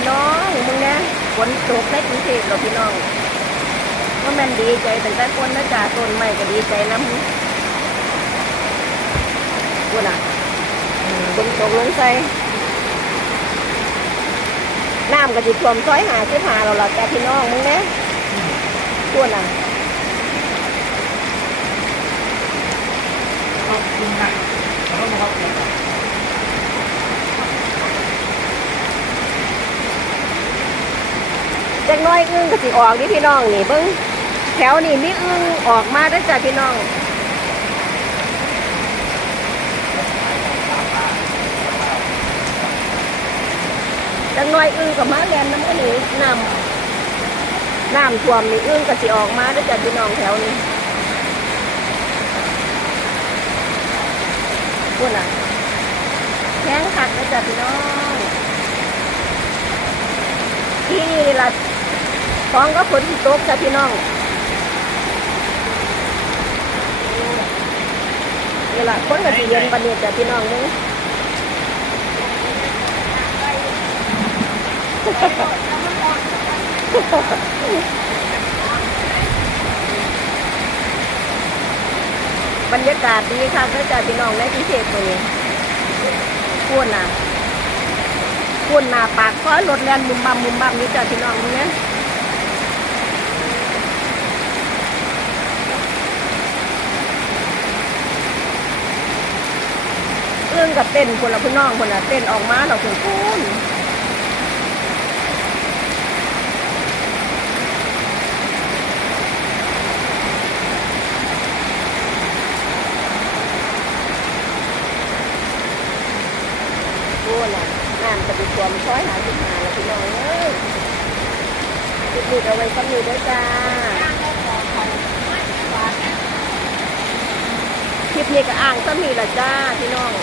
พี่น้องมึงเนี่ยฝนตกในกรุงเทพเราพี่น้องว่าแม่นดีใจแต่แต่คนนะจ่าต้นไม้ก็ดีใจน้ำกูน่ะฝนตกลงใส่น้ำก็จิท่วมซอยหาซื้อหาเราละจ้าพี่น้องมึงเนี่ยกูน่ะขอบคุณค่ะขอบคุณครับ จักน้อยอึ้งก็สิออกนี่พี่น้องนี่เบิ้งแถวนี่มีอึ้งออกมาได้จ้ะพี่น้องจักน้อยอึ้งกับมาแลนน้ำอันนี้น้ำน้ำท่วมนี่อึ้งก็สิออกมาได้จ้ะพี่น้องแถวนี้พูดน่ะแข้งขัดนะจ้ะพี่น้องที่นี่ละ ฟ้องก็ฝนตกจ้ะพี่น้องนี่ล่ะคนก็สิเย็นบันนี้จ้ะพี่น้องนึงบรรยากาศดีค่ะก็จะพี่น้องในพิเศษตัวนี้พูดน่ะพูดน่ะปากคอยรถแลนมุมบัมมุมบัมนี่จ้ะพี่น้องมึ นี่งกับเต้นคนละพี่น้องคนละเต้นออกมาเราถึงคูณคูน่ะน้ำจะไปท่วมช้อยหาสิบหาแล้วพี่น้องเอ้ยติดๆเอาไว้ก็มีด้วยจ้า คลิปนี้ก็อ่างก็มีละจ้าพี่น้อง